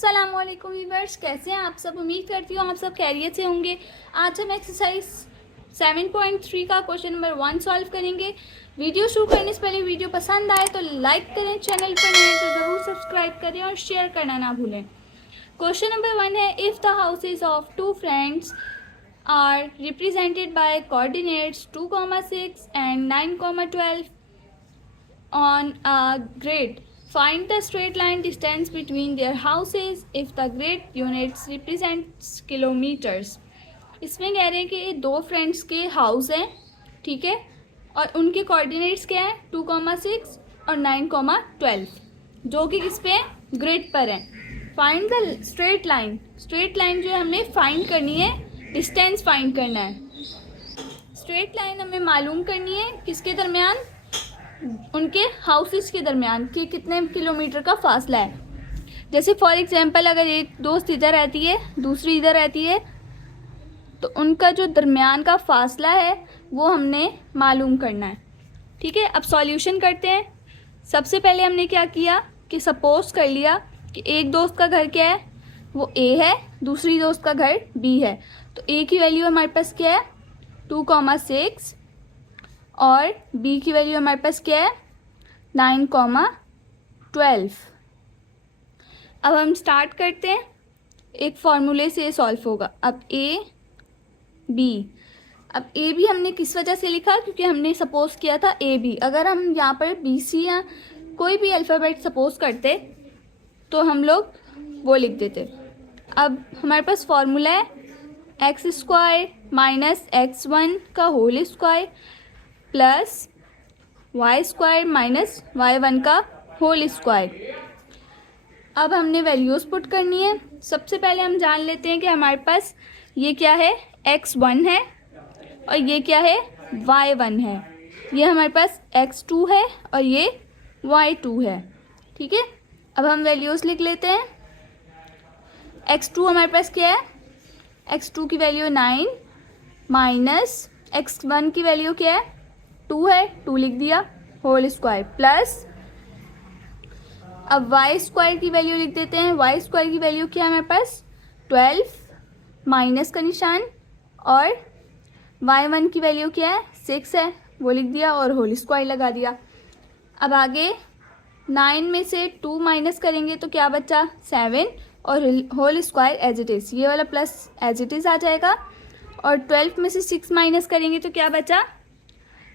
अस्सलाम वालेकुम व्यूअर्स, कैसे हैं आप सब। उम्मीद करती हूँ आप सब खैरियत से होंगे। आज हम एक्सरसाइज 7.3 का क्वेश्चन नंबर 1 सॉल्व करेंगे। वीडियो शुरू करने से पहले वीडियो पसंद आए तो लाइक करें, चैनल पर नए तो ज़रूर सब्सक्राइब करें और शेयर करना ना भूलें। क्वेश्चन नंबर 1 है, if the houses of two friends are represented by coordinates 2,6 and 9,12 on a grid. Find the straight line distance between their houses if the grid units represents kilometers. इसमें कह रहे हैं कि ये दो फ्रेंड्स के house हैं, ठीक है, और उनके कोऑर्डिनेट्स क्या हैं 2,6 और 9,12, जो कि किस पे ग्रिड पर हैं। Find the straight line. Straight line जो है हमें फाइंड करनी है, डिस्टेंस फाइंड करना है। स्ट्रेट लाइन हमें मालूम करनी है किसके दरमियान, उनके हाउसेस के दरमियान कि कितने किलोमीटर का फासला है। जैसे फॉर एग्जांपल अगर एक दोस्त इधर रहती है, दूसरी इधर रहती है, तो उनका जो दरमियान का फासला है वो हमने मालूम करना है, ठीक है। अब सॉल्यूशन करते हैं। सबसे पहले हमने क्या किया कि सपोज कर लिया कि एक दोस्त का घर क्या है, वो ए है, दूसरी दोस्त का घर बी है। तो ए की वैल्यू हमारे पास क्या है 2,6 और b की वैल्यू हमारे पास क्या है 9,12। अब हम स्टार्ट करते हैं, एक फॉर्मूले से ये सॉल्व होगा। अब a b, अब a b हमने किस वजह से लिखा, क्योंकि हमने सपोज किया था a b। अगर हम यहाँ पर b c या कोई भी अल्फ़ाबेट सपोज करते तो हम लोग वो लिख देते। अब हमारे पास फॉर्मूला है x² माइनस x1 का whole square plus y² minus y1 का होल स्क्वायर। अब हमने वैल्यूज़ पुट करनी है। सबसे पहले हम जान लेते हैं कि हमारे पास ये क्या है x1 है और ये क्या है y1 है। ये हमारे पास x2 है और ये y2 है, ठीक है। अब हम वैल्यूज़ लिख लेते हैं। x2 हमारे पास क्या है, x2 की वैल्यू 9 माइनस x1 की वैल्यू क्या है 2 है, 2 लिख दिया होल स्क्वायर प्लस, अब y² की वैल्यू लिख देते हैं। y² की वैल्यू क्या है हमारे पास 12 माइनस का निशान, और y1 की वैल्यू क्या है 6 है, वो लिख दिया और होल स्क्वायर लगा दिया। अब आगे 9 में से 2 माइनस करेंगे तो क्या बचा 7 और whole square as it is, ये वाला प्लस एज इट इज़ आ जाएगा। और 12 में से 6 माइनस करेंगे तो क्या बचा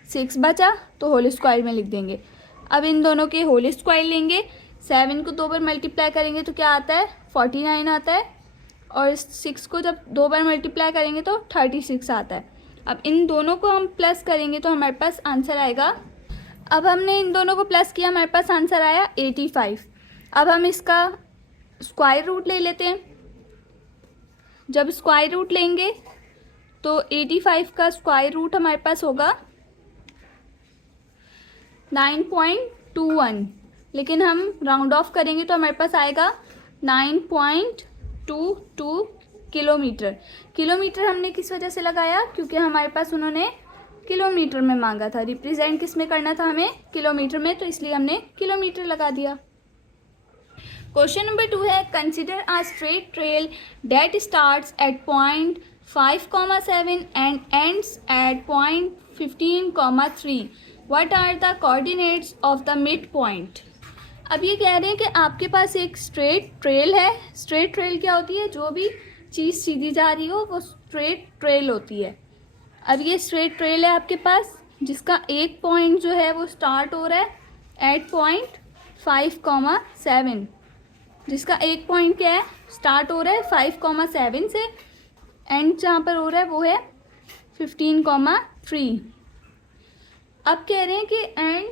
6 बचा, तो होल स्क्वायर में लिख देंगे। अब इन दोनों के होल स्क्वायर लेंगे, 7 को 2 बार मल्टीप्लाई करेंगे तो क्या आता है 49 आता है, और 6 को जब 2 बार मल्टीप्लाई करेंगे तो 36 आता है। अब इन दोनों को हम प्लस करेंगे तो हमारे पास आंसर आएगा, अब हमने इन दोनों को प्लस किया, हमारे पास आंसर आया 85। अब हम इसका स्क्वायर रूट ले लेते हैं। जब स्क्वायर रूट लेंगे तो 85 का स्क्वायर रूट हमारे पास होगा 9.21, लेकिन हम राउंड ऑफ करेंगे तो हमारे पास आएगा 9.22 किलोमीटर। किलोमीटर हमने किस वजह से लगाया, क्योंकि हमारे पास उन्होंने किलोमीटर में मांगा था, रिप्रेजेंट किस में करना था हमें किलोमीटर में, तो इसलिए हमने किलोमीटर लगा दिया। क्वेश्चन नंबर 2 है, consider a straight trail that starts at point 5,7 and ends at point 15,3। What are the coordinates of the midpoint? अब ये कह रहे हैं कि आपके पास एक स्ट्रेट ट्रेल है। स्ट्रेट ट्रेल क्या होती है, जो भी चीज़ सीधी जा रही हो वो स्ट्रेट ट्रेल होती है। अब ये स्ट्रेट ट्रेल है आपके पास, जिसका एक पॉइंट जो है वो स्टार्ट हो रहा है एट पॉइंट 5,7, जिसका एक पॉइंट क्या है स्टार्ट हो रहा है 5,7 से, एंड जहाँ पर हो रहा है वो है 15,3। अब कह रहे हैं कि and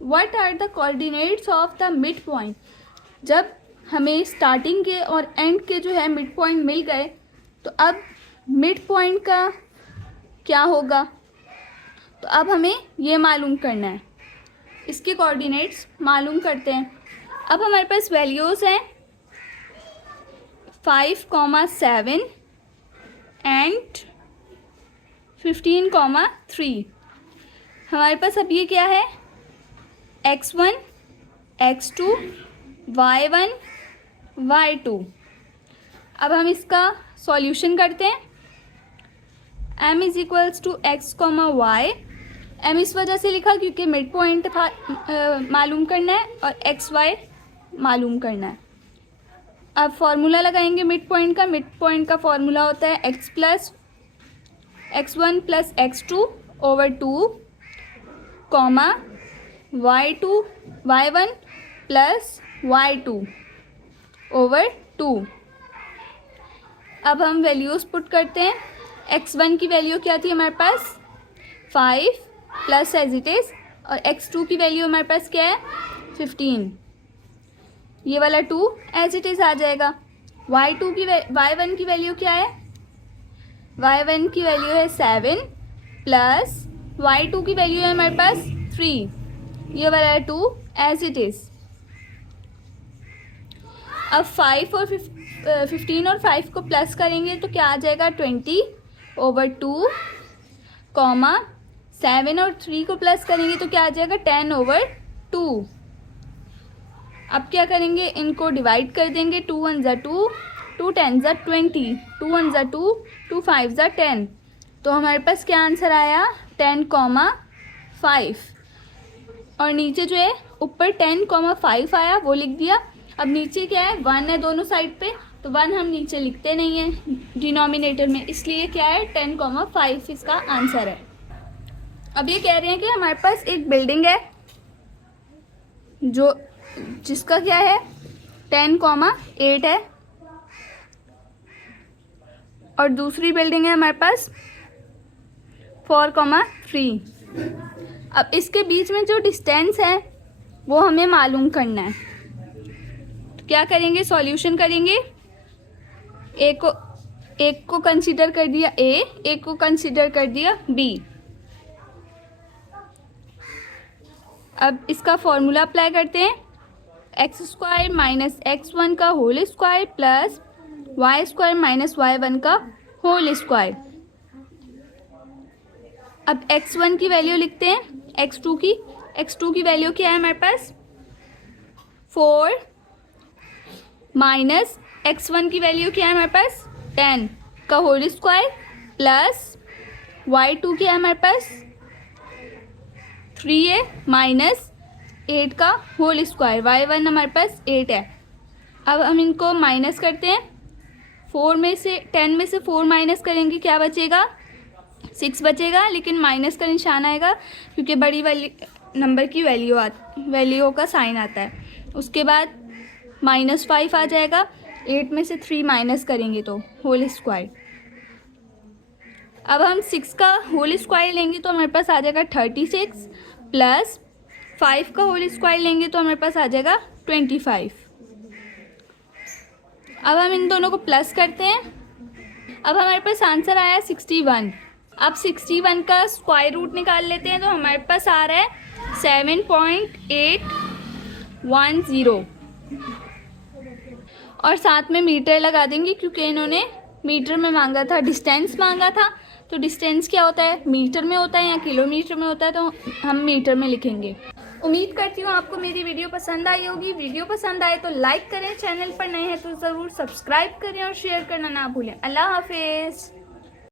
what are the coordinates of the mid point. जब हमें स्टार्टिंग के और एंड के जो है मिड पॉइंट मिल गए, तो अब मिड पॉइंट का क्या होगा, तो अब हमें ये मालूम करना है, इसके कोऑर्डिनेट्स मालूम करते हैं। अब हमारे पास वैल्यूज़ हैं 5,7 एंड 15,3। हमारे पास अब ये क्या है x1 x2 y1 y2। अब हम इसका सॉल्यूशन करते हैं। m is equals to x comma y. m इस वजह से लिखा क्योंकि मिड पॉइंट मालूम करना है और x y मालूम करना है। अब फॉर्मूला लगाएंगे मिड पॉइंट का। मिड पॉइंट का फॉर्मूला होता है x plus x1 plus x2 over 2 comma y1 plus y2 over 2। अब हम वैल्यूज़ पुट करते हैं। x1 की वैल्यू क्या थी हमारे पास 5 प्लस एज इट इज़, और x2 की वैल्यू हमारे पास क्या है 15। ये वाला 2 एज इट इज़ आ जाएगा। y1 की वैल्यू क्या है, y1 की वैल्यू है 7 प्लस y2 की वैल्यू है हमारे पास 3। ये वाला है 2 एज इट इज़। अब 5 और 15 और 5 को प्लस करेंगे तो क्या आ जाएगा 20 ओवर 2 कॉमा 7 और 3 को प्लस करेंगे तो क्या आ जाएगा 10 ओवर 2। अब क्या करेंगे, इनको डिवाइड कर देंगे। 2 1 ज़ा 2, 2 10 ज़ा 20, 2 1 ज़ा 2, 2 5 ज़ा 10। तो हमारे पास क्या आंसर आया 10 कॉमा 5। और नीचे जो है ऊपर 10 कॉमा 5 आया वो लिख दिया। अब नीचे क्या है 1 है दोनों साइड पे, तो 1 हम नीचे लिखते नहीं हैं डिनोमिनेटर में, इसलिए क्या है 10 कॉमा 5 इसका आंसर है। अब ये कह रहे हैं कि हमारे पास एक बिल्डिंग है जो जिसका क्या है 10 कॉमा 8 है, और दूसरी बिल्डिंग है हमारे पास 4 कॉमा 3। अब इसके बीच में जो डिस्टेंस है वो हमें मालूम करना है। तो क्या करेंगे, सॉल्यूशन करेंगे। एक को कंसीडर कर दिया A, एक को कंसीडर कर दिया B। अब इसका फॉर्मूला अप्लाई करते हैं। एक्स स्क्वायर माइनस x1 का whole square plus y square minus y1 का होल स्क्वायर। अब x1 की वैल्यू लिखते हैं, x2 की वैल्यू क्या है हमारे पास 4 माइनस x1 की वैल्यू क्या है हमारे पास 10 का होल स्क्वायर प्लस y2 क्या है हमारे पास 3 है माइनस 8 का होल स्क्वायर। y1 हमारे पास 8 है। अब हम इनको माइनस करते हैं। 10 में से 4 माइनस करेंगे क्या बचेगा 6 बचेगा, लेकिन माइनस का निशान आएगा क्योंकि बड़ी वाली नंबर की वैल्यू का साइन आता है। उसके बाद -5 आ जाएगा। 8 में से 3 माइनस करेंगे तो होल स्क्वायर। अब हम 6 का होल स्क्वायर लेंगे तो हमारे पास आ जाएगा 36 प्लस 5 का होल स्क्वायर लेंगे तो हमारे पास आ जाएगा 25। अब हम इन दोनों को प्लस करते हैं। अब हमारे पास आंसर आया 61। अब 61 का स्क्वायर रूट निकाल लेते हैं तो हमारे पास आ रहा है 7.810, और साथ में मीटर लगा देंगे क्योंकि इन्होंने मीटर में मांगा था, डिस्टेंस मांगा था। तो डिस्टेंस क्या होता है, मीटर में होता है या किलोमीटर में होता है, तो हम मीटर में लिखेंगे। उम्मीद करती हूँ आपको मेरी वीडियो पसंद आई होगी। वीडियो पसंद आए तो लाइक करें, चैनल पर नए हैं तो ज़रूर सब्सक्राइब करें और शेयर करना ना भूलें। अल्लाह हाफिज़।